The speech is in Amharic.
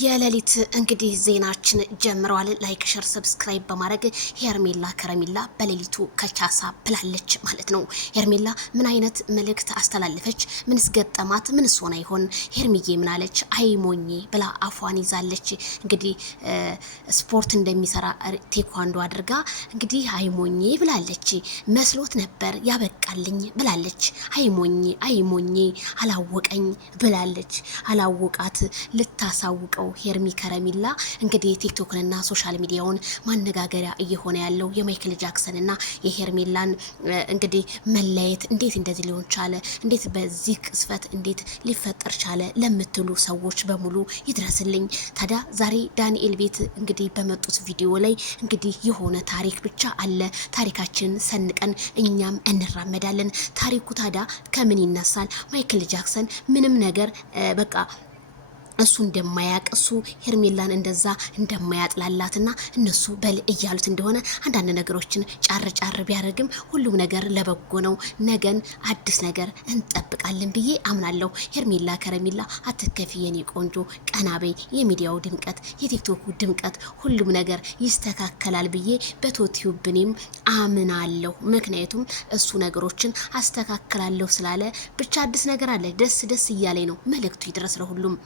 የሌሊት እንግዲህ ዜናችን ጀምረዋል። ላይክ ሸር ሰብስክራይብ በማድረግ ሄርሜላ ከረሜላ በሌሊቱ ከቻሳ ብላለች ማለት ነው። ሄርሜላ ምን አይነት መልእክት አስተላለፈች? ምንስ ገጠማት? ምንስ ሆና ይሆን? ሄርሚዬ ምን አለች? አይሞኝ ብላ አፏን ይዛለች። እንግዲህ ስፖርት እንደሚሰራ ቴኳንዶ አድርጋ እንግዲህ አይሞኝ ብላለች። መስሎት ነበር ያበቃልኝ ብላለች። አይሞኝ አላወቀኝ ብላለች። አላወቃት ልታሳውቀው ሄርሚ ከረሜላ እንግዲህ ቲክቶክንና ሶሻል ሚዲያውን ማነጋገሪያ እየሆነ ያለው የማይክል ጃክሰንና የሄርሜላን እንግዲህ መለየት እንዴት እንደዚህ ሊሆን ቻለ? እንዴት በዚህ ቅስፈት እንዴት ሊፈጠር ቻለ? ለምትሉ ሰዎች በሙሉ ይድረስልኝ። ታዲያ ዛሬ ዳንኤል ቤት እንግዲህ በመጡት ቪዲዮ ላይ እንግዲህ የሆነ ታሪክ ብቻ አለ። ታሪካችን ሰንቀን እኛም እንራመዳለን። ታሪኩ ታዲያ ከምን ይነሳል? ማይክል ጃክሰን ምንም ነገር በቃ እሱ እንደማያቅ እሱ ሄርሜላን እንደዛ እንደማያጥላላትና እነሱ በል እያሉት እንደሆነ አንዳንድ ነገሮችን ጫር ቢያደርግም ሁሉም ነገር ለበጎ ነው። ነገን አዲስ ነገር እንጠብቃለን ብዬ አምናለሁ። ሄርሜላ ከረሜላ አትከፊ የኔ ቆንጆ፣ ቀናበይ፣ የሚዲያው ድምቀት፣ የቲክቶኩ ድምቀት፣ ሁሉም ነገር ይስተካከላል ብዬ በቶቲዩብኔም አምናለሁ። ምክንያቱም እሱ ነገሮችን አስተካክላለሁ ስላለ ብቻ አዲስ ነገር አለ። ደስ እያለኝ ነው። መልእክቱ ይድረስ ለሁሉም።